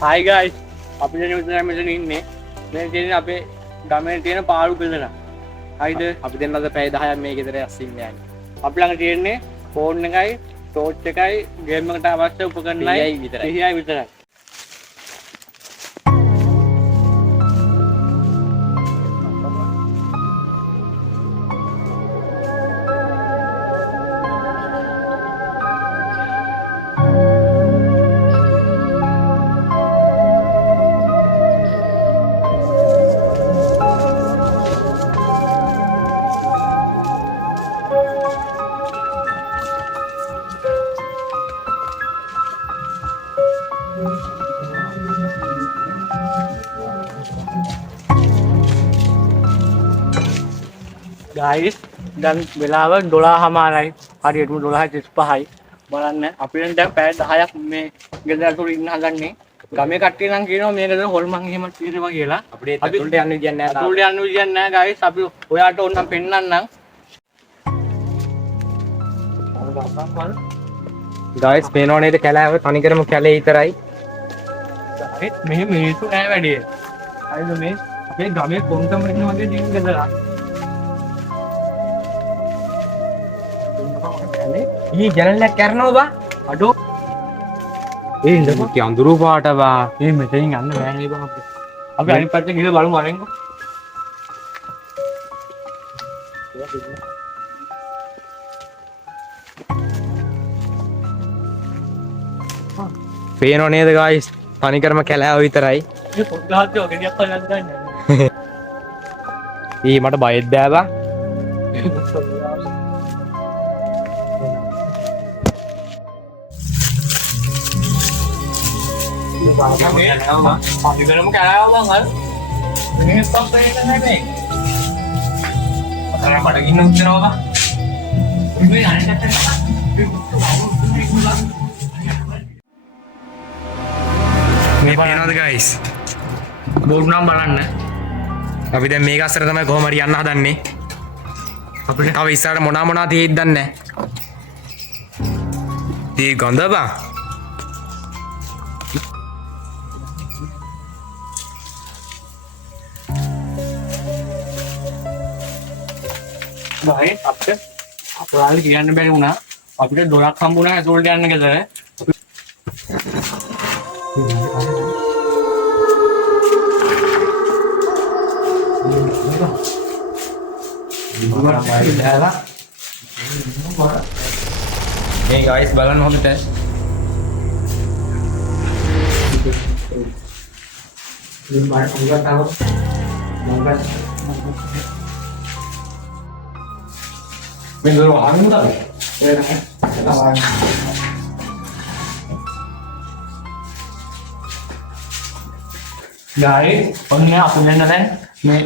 Hi guys, අපි දැන් මෙතන ඉන්නේ. මේ තියෙන අපේ ගමේ තියෙන පාළු බෙදලා. හරිද? අපි දෙන්න අද පැය 10ක් මේ ගෙදර ඇස්සින් යන්නේ. අපි ළඟ තියෙන්නේ ෆෝන් එකයි, ටෝච් එකයි, ගේම් එකට අවශ්‍ය උපකරණයි විතරයි. Guys, dan වෙලාව 12:00යි. හරියටම 12:35යි. බලන්න අපි දැන් පැය 10ක් මේ ගෙදර ඇතුළේ ඉන්න හදන්නේ. ගමේ කට්ටිය නම් කියනවා මේ ගෙදර හොල්මන් එහෙම තියෙනවා කියලා. අපිට ඇතුළට යන්න විදියක් නැහැ. ඇතුළට යන්න විදියක් නැහැ guys. අපි ඔයාලට ඕනම් පෙන්නන්නම්. guys පේනව නේද කැලෑව තනිකරම කැලේ විතරයි. guys මෙහෙ මිනිස්සු නැහැ වැඩි. හරිද මේ අපේ ගමේ කොම්තම ඉන්න වගේ දින් ගෙදරක්. ඊ ජනලයක් කරනවා බා අඩෝ ඒ ඉඳපු අඳුරු පාට බා මේ මෙතනින් යන්න බෑ නේ බං අපිට. අපි අනිත් පැත්තට ගිහලා බලමු අරෙන්කෝ. පේනව නේද guys තනිකරම කැලෑව විතරයි. මේ පොඩ්ඩක් ඔගෙනියක් කරලා ගන්න. ඊ මට බයෙත් බෑ බා. අපි කරමු කලාව බං අර. මේ ස්ටොප් වෙන්නේ නැහැ මේ. අතන මට ගින්න උත්තරව බං. මේ අනිත් මේ පේනවද guys බෝඩ් නම් බලන්න. අපි දැන් මේක අස්සර තමයි කොහොම හරි යන්න හදන්නේ. අපිට තව ඉස්සරහට මොනවා තියෙයිද දන්නේ නැහැ. තී ගඳ බං. Baik, අපරාල කියන්න බැරි වුණා. අපිට ඩොලරක් හම්බුණා ඇතුළට යන්න ගෙදර. මේ guys බලන්න හොඳට. මේ දොර වහන්න උදාද? ගායි ඔන්න අපි දැන්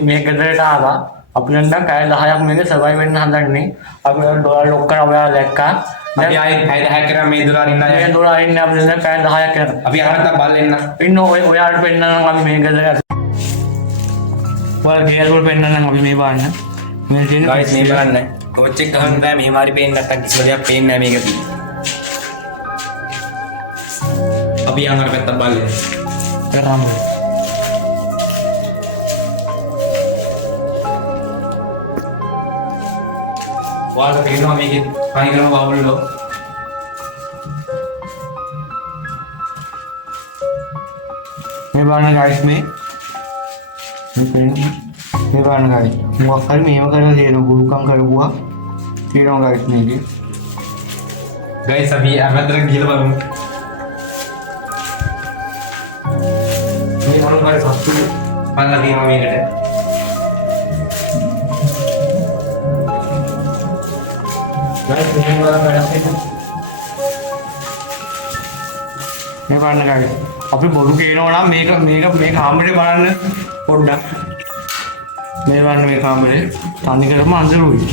මේ ගෙදරට ආවා. අපි දැන් පැය 10ක් මේක සර්වයිව් වෙන්න හදන්නේ. අපි ඩොලර් ලොක් කරලා ඔයාලා දැක්කා. අපි ආයෙත් පැය 10ක් කරා මේ දොර අරින්න මේ දොර අරින්න අපි දැන් පැය 10ක් කරා. අපි අරන් තම බලෙන්න. ඉන්න ඔයාලට පෙන්නනම් අපි මේ ගෙදර ඔයාලා ගෙදර පෙන්නනම් අපි මේ බලන්න. මේ තියෙන guys මේ බලන්න. ටෝච් එක ගහන්න බෑ මෙහෙම හරි පේන්නේ නැත්තම් කිසිම දෙයක් පේන්නේ නැහැ මේක. අපි යන්න අර පැත්තට බලන්න. කරාම. ඔයාලට පේනවා මේකේ පරිග්‍රහ බවුල්ලෝ. මේ බලන්න guys මේ බලන්න guys මොකක් හරි මෙහෙම කරලා තියෙනවා ගුරුකම් කරපුවා තියෙනවා guys මේකේ. guys අපි අරතර ගිහලා බලමු. මේ මොනවා හරි සතුටු බලලා තියෙනවා මේකට. guys මෙහෙම බලන්න guys අපි බොරු කියනවා නම් මේක කාමරේ බලන්න පොඩ්ඩක්. මේ බලන්න මේ කාමරේ තනි කරම අඳුරුයි.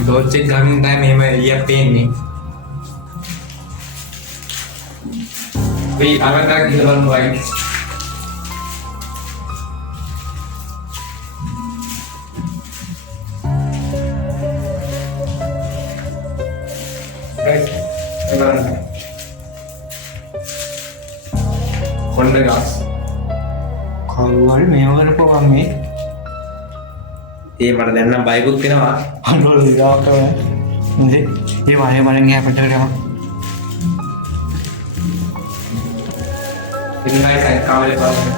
ටෝච් එක ගන්න තමයි මෙහෙම එළියක් පේන්නේ. අපි අරතර ගිහලා බලමු guys. ඔන්න ගස් කවුරුහරි මේව කරපුවා මේ ඒ මට දැන් නම් බයකුත් වෙනවා අනෝල විලාක ඉතින් ඒ වනේ වලින් එහා පැත්තට යමු ඉතින් ගයිස් අය කාමලේ බලන්න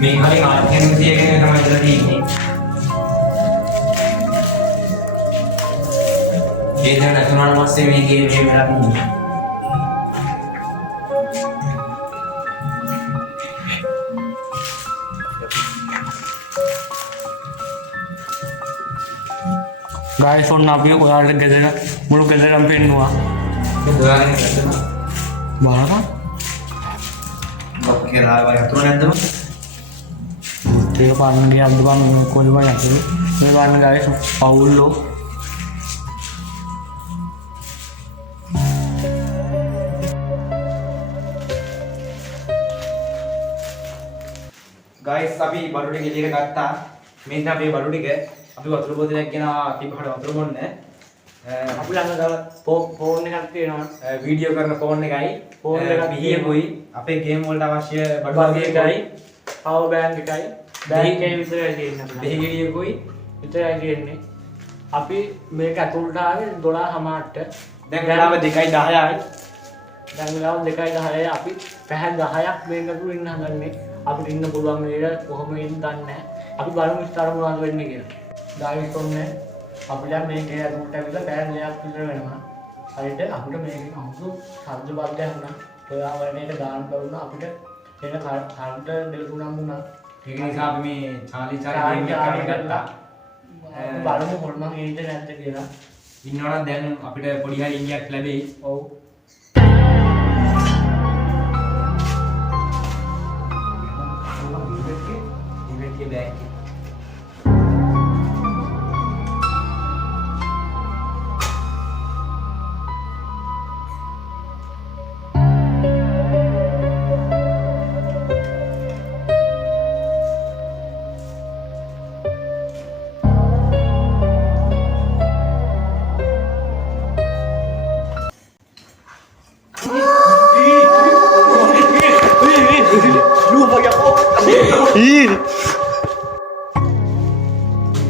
මේ කලින් ආර්ථික තියගෙන තමයි ඉඳලා තියෙන්නේ ඒ දැන් නැතුණාට පස්සේ මේ ගේම් එක වෙලා තියෙන්නේ ගායිස් ඔන්න අපි ඔයාලට ගෙදර මුළු ගෙදරම පෙන්නුවා මේ දොරගෙන ගත්තා බලපන් ඔක්කේ රාවය අතුරු නැද්ද මම ඒක පාන්නේ අද්දපන් කොල්ලම යන්නේ මේ වන්න ගායිස් පවුල්ලෝ ගයිස් අපි බඩු ටික එළියට ගත්තා මෙන්න අපේ බඩු ටික අපි වතුර බෝතලයක් ගෙනා තිබ්බහට වතුර බොන්න අපි ළඟ තව ෆෝන් එකක් තියෙනවා වීඩියෝ කරන ෆෝන් එකයි ෆෝන් එකක් පිහියකුයි අපේ ගේම් වලට අවශ්‍ය බඩු වගේ එකයි පවර් බෑන්ක් එකයි බෑන්ක් එකේ විතරයි තියෙන්නේ දෙහි ගෙඩියකුයි විතරයි තියෙන්නේ අපි මේක අතුලට ආවේ 12:00ට දැන් වෙලාව 2:10යි දැන් වෙලාව 2:10යි අපි පැය 10ක් මේක අතුල ඉන්න හදන්නේ අපිට ඉන්න පුළුවන් නේද කොහොම ඉන්න දන්නේ නැහැ අපි බලමු ඉස්තර මොනවද වෙන්නේ කියලා ගායිස් ඔන්නේ අපි දැන් මේකේ අතුලට ඇවිල්ලා පැය 2ක් විතර වෙනවා හරියට අපිට මේකේ අමුතු ශබ්ද බද්දයක් වුණා ඔයා වරණේට ගාන කරුණා අපිට එන කාර්ඩ් දෙක තුනක් වුණා ඒක නිසා අපි මේ චාලි ගේම් එක කරන්න ගත්තා බලමු කොහොමද ඉන්නේ නැද්ද කියලා ඉන්නවනම් දැන් අපිට පොඩි හරි ඉංගියක් ලැබෙයි ඔව් ඉවෙන්ට් එකේ බෑග්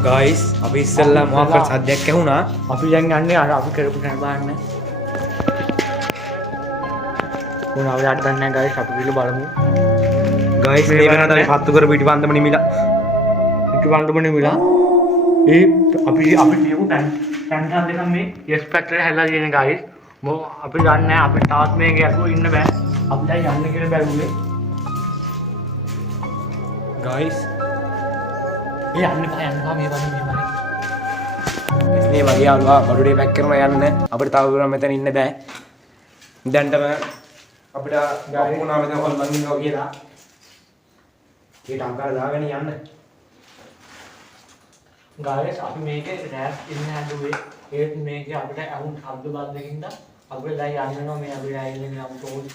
ගයිස් අපි ඉස්සෙල්ලා මොකක්ද සද්දයක් ඇහුණා අපි දැන් යන්නේ අර අපි කරපු තැන බලන්න මොනවද අද දන්නේ නැහැ ගයිස් අපි පිළි බලමු ගයිස් මේ වෙනකොට අපි පත්තු කර පිටිපන්දම නිමිලා පිටිපන්දම නෙවිලා ඒ අපි කියමු තැන් දෙක මේ yes factor හැදලා තියෙන ගයිස් අපි දන්නේ නැහැ අපි තාත් මේක ඇතුළේ ඉන්න බෑ අපි දැන් යන්න කියලා බැලුවේ ගයිස් යන්න මේ මේ මගේ යාළුවා බඩුඩේ පැක් කරනවා යන්න අපිට තව දුරක් මෙතන ඉන්න බෑ දැන්ටම අපිට ගාපුණා මෙතන හොල්මන් ඉන්නවා කියලා ඒ ටංකාර දාගෙන යන්න ගායස් අපි මේකේ රෑප් ඉන්න හැදුවේ ඒත් මේකේ අපිට අහුන් ශබ්ද බද්දකින්ද අපිට දැන් යන්න වෙනවා මේ අපි ආයෙත් යමු තෝල්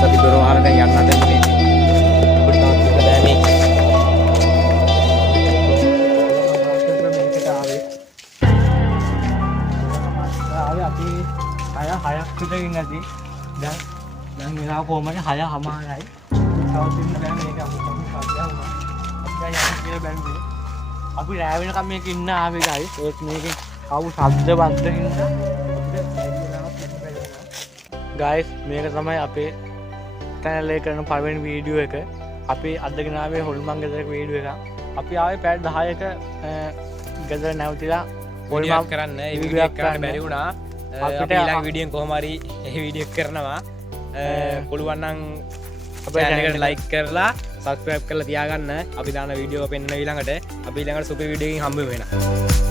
අපි දොර වහලා දැන් යන්න හදන්නේ අපිට තාත් එක බෑනේ මේකට ආවේ අපි 6ක් විතර ඉන්නදී දැන් වෙලාව කොහමද 6:00යි තවත් ඉන්න බෑ මේක අමුතුම සද්දයක් වුණා අපි යන්න කියලා බැලුවේ අපි රෑ වෙනකම් මේක ඉන්න ආවේ ගයිස් ඒත් මේකේ ආව ශබ්ද බද්දකින්ද ගයිස් මේක තමයි අපේ channel එක කරන පළවෙනි වීඩියෝ එක අපි අදගෙන ආවේ හොල්මන් ගෙදරක වීඩියෝ එක අපි ආවේ පැය 10ක ගෙදර නැවතිලා වීඩියෝ කරන්න ඒ වීඩියෝ කරන්න බැරි වුණා අපි ඊළඟ වීඩියෝෙන් කොහොම හරි ඒ වීඩියෝ කරනවා පුළුවන් නම් අපේ channel එකට like කරලා subscribe කරලා තියාගන්න අපි දාන වීඩියෝ පෙන්වන ඊළඟට අපි ඊළඟට සුපර් වීඩියෝ එකකින් හම්බ වෙනවා